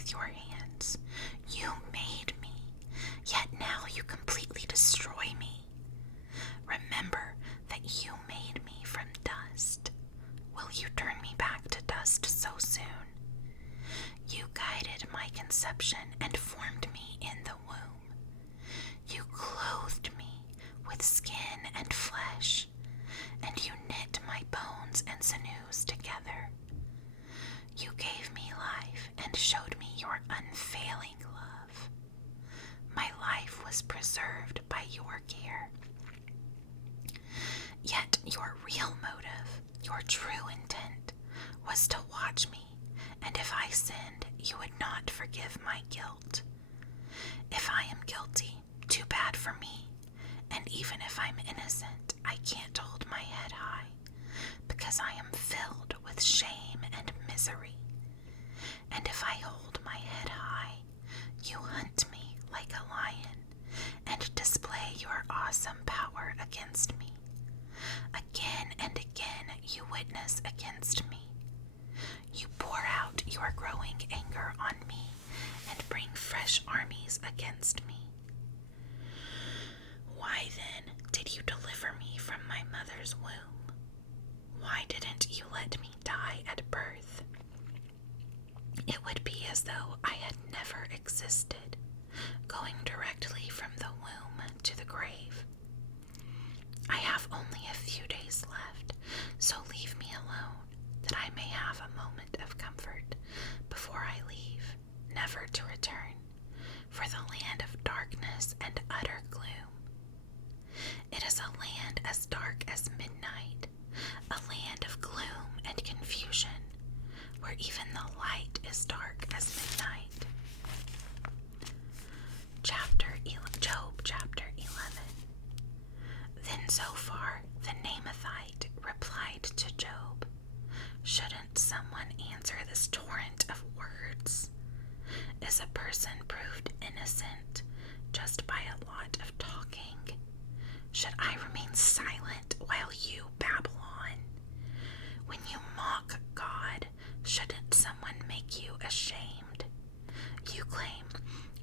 with your hands. You made me, yet now you completely destroy me. Remember that you made me from dust. Will you turn me back to dust so soon? You guided my conception and formed me in the womb. You clothed me with skin and flesh, and you knit my bones and sinews together. You gave me life and showed me your unfailing love. My life was preserved by your care. Yet your real motive, your true intent, was to watch me, and if I sinned, you would not forgive my guilt. If I am guilty, too bad for me, and even if I'm innocent, I can't hold my head high, because I am filled with shame and misery. And if I hold my head high, you hunt me like a lion, and display your awesome power against me. Again and again you witness against me. You pour out your growing anger on me and bring fresh armies against me. Why then did you deliver me from my mother's womb? Why didn't you let me die at birth? It would be as though I had never existed, going directly from the womb to the grave. I have only a few days left, so leave me alone, that I may have a moment of comfort before I leave, never to return, for the land of darkness and utter gloom. It is a land as dark as midnight, a land of gloom and confusion, where even the light is dark as midnight. Job chapter 11. Then Zophar the Naamathite replied to Job, "Shouldn't someone answer this torrent of words? Is a person proved innocent just by a lot of talking? Should I remain silent while you babble on? When you mock God, shouldn't someone make you ashamed? You claim,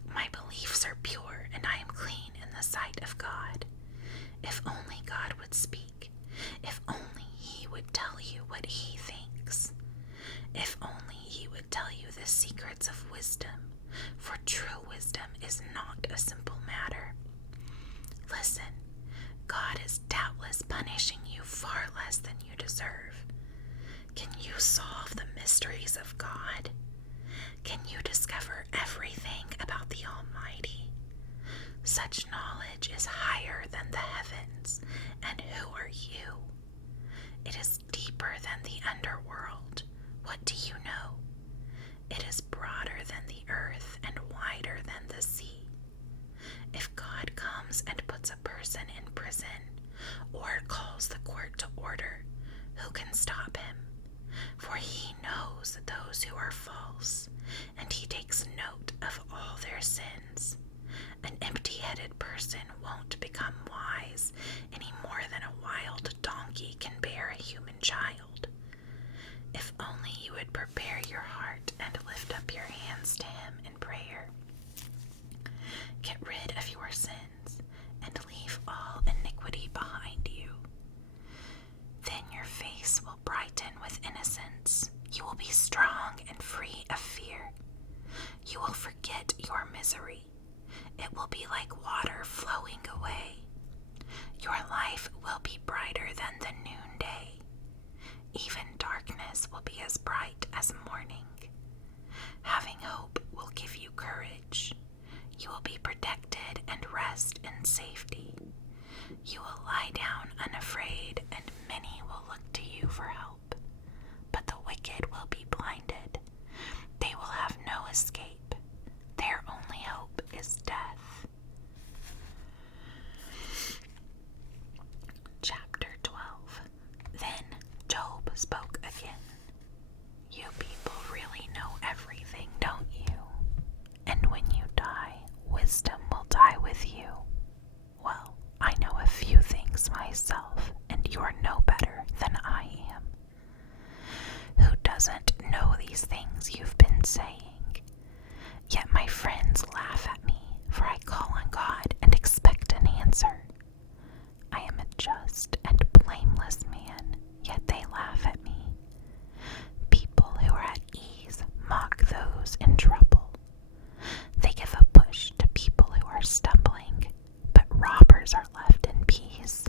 'My beliefs are pure and I am clean in the sight of God.' If only God would speak. If only he would tell you what he thinks. If only he would tell you the secrets of wisdom, for true wisdom is not a simple matter. Listen, God is doubtless punishing you far less than you deserve. Can you solve the mysteries of God? Can you discover everything about the Almighty? Such knowledge is higher than the heavens, and who are you? It is deeper than the underworld. What do you know? It is broader than the earth and wider than the sea. If God comes and puts a person in prison, or calls the court to order, who can stop him? For he knows those who are false, and he takes note of all their sins. An empty-headed person won't become wise any more than a wild donkey can bear a human child. If only you would prepare your heart and lift up your hands to him in prayer. Get rid of your sins and leave all iniquity behind you. Then your face will brighten with innocence. You will be strong and free of fear. You will forget your misery. It will be like water flowing away. Your life will be brighter than the noonday. Even darkness will be as bright as morning. Having hope will give you courage. You will be protected and rest in safety. You will lie down unafraid, and many will look to you for help. But the wicked will be blinded. They will have no escape. Their only hope is death. Chapter 12. Then Job spoke again. You people really know everything, don't you? And when you die, wisdom will die with you. Well, deceivers are left in peace,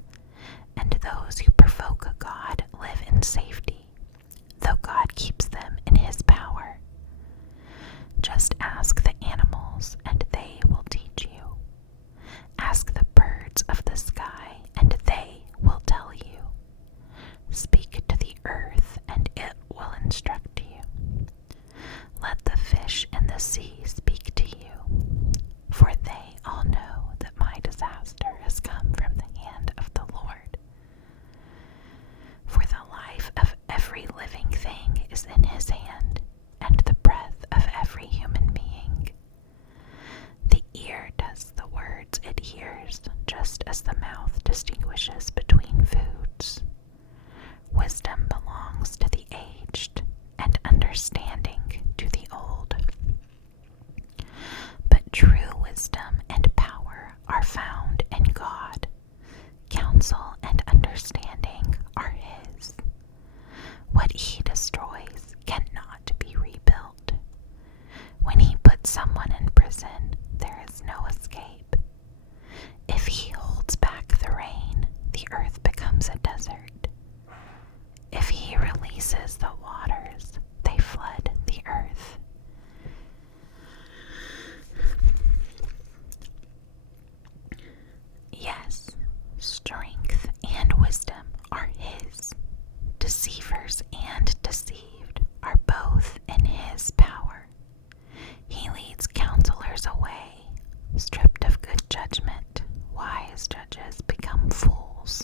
and those who provoke God live in safety, though God keeps them in his power. Just ask the animals, and they will teach you. Ask the birds of the sky, and they will tell you. Speak to the earth, and it will instruct you. Let the fish in the sea speak to you, for they all know that my disaster has come from the hand of the Lord. For the life of every living thing is in his hand, and the breath of every human being. The ear does the words it hears, just as the mouth distinguishes between foods. Wisdom belongs to the aged, and understanding to the old. But true wisdom and power are found in God. Counsel and understanding are his. What he destroys cannot be rebuilt. When he puts someone in prison, there is no escape. If he holds back the rain, the earth becomes a desert. If he releases the waters, they flood the earth. Yes, strength and wisdom are his. Deceivers and deceived are both in his power. He leads counselors away. Stripped of good judgment, wise judges become fools.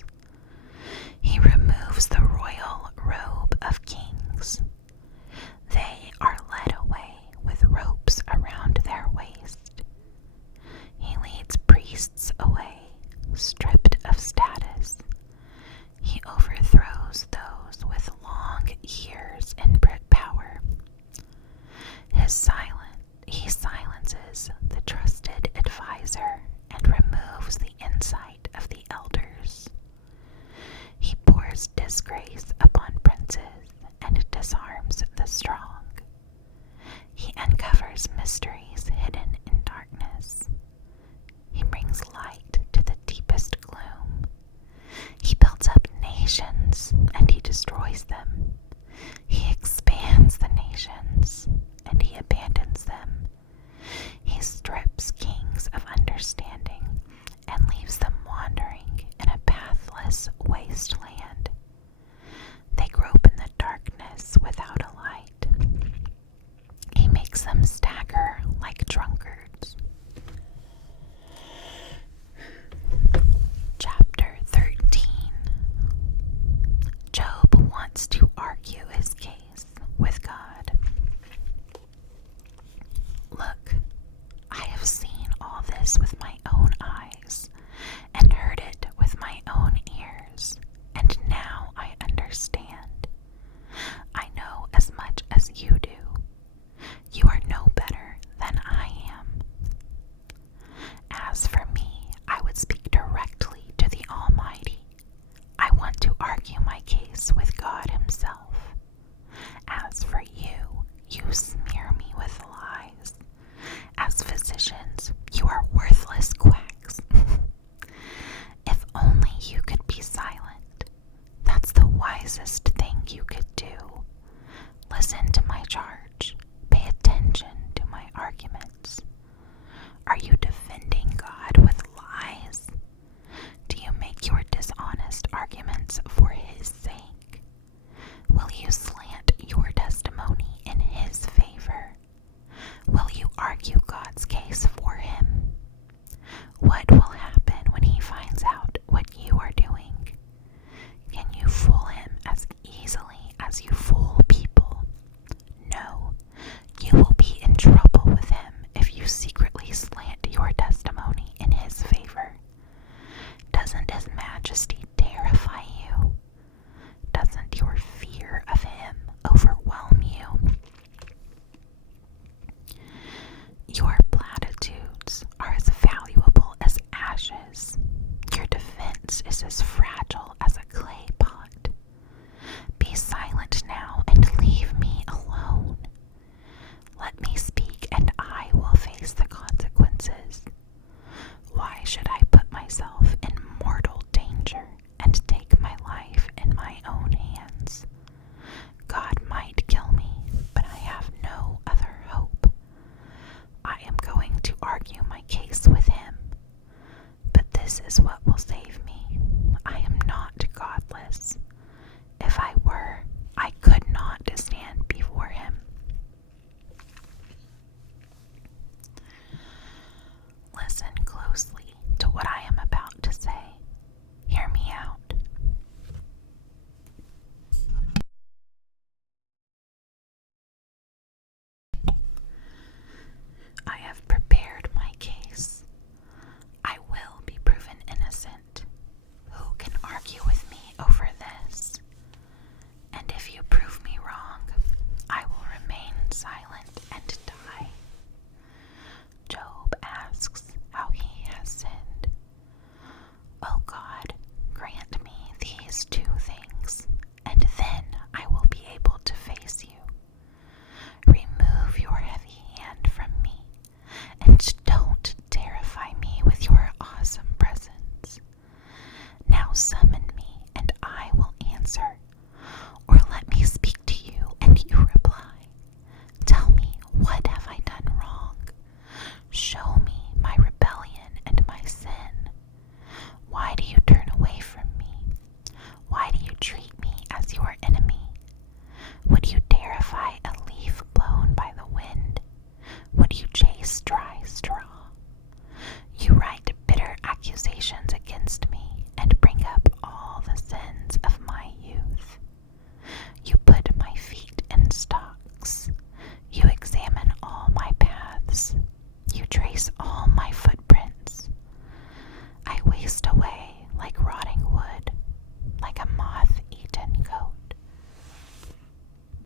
He removes the royal robe of kings. They are led away with ropes around their waist. He leads priests away, stripped of status. He overthrows those with long years in power. He silences the trusted advisor and removes the insight of the elders. He pours disgrace upon princes and disarms the strong. He uncovers mysteries hidden in darkness. He brings light to the deepest gloom. He builds up nations and he destroys them. He expands the nations and he abandons them. He strips kings of understanding and leaves them wandering in a pathless wasteland. They grope in the darkness without a light. He makes them stagger like drunkards. Chapter 13. Job wants to argue his case with God. Look, I have seen all this with my own eyes, and heard it with my own ears, and now I understand. I know as much as you do. You are no better than I am. As for me, I would speak directly to the Almighty. I want to argue my case with God himself. As for you, you smear me with lies. As physicians, you are worthless quacks. If only you could be silent. That's the wisest thing you could do. Listen to my charge. Pay attention to my arguments. Are you defending God with lies? Do you make your dishonest arguments for his sake? Will you slant your testimony in his favor? Will you argue God's case for him? What will happen when he finds out what you are doing? Can you fool him as easily as you fool people? No, you will be in trouble with him if you secretly slant your testimony in his favor. Doesn't his majesty terrify you? Doesn't your fear of him overwhelm you? Your platitudes are as valuable as ashes. Your defense is as fragile as a clay pot. Be silent now and leave me alone. Let me speak and I will face the consequences. Why should I put myself in righteous. If I were, I could not stand before him. Listen closely to what I am about to say. Hear me out. I have prepared my case. I will be proven innocent. Who can argue with me over this? And if you prove me wrong, I will remain silent and die. Job asks how he has sinned. O God, grant me these 2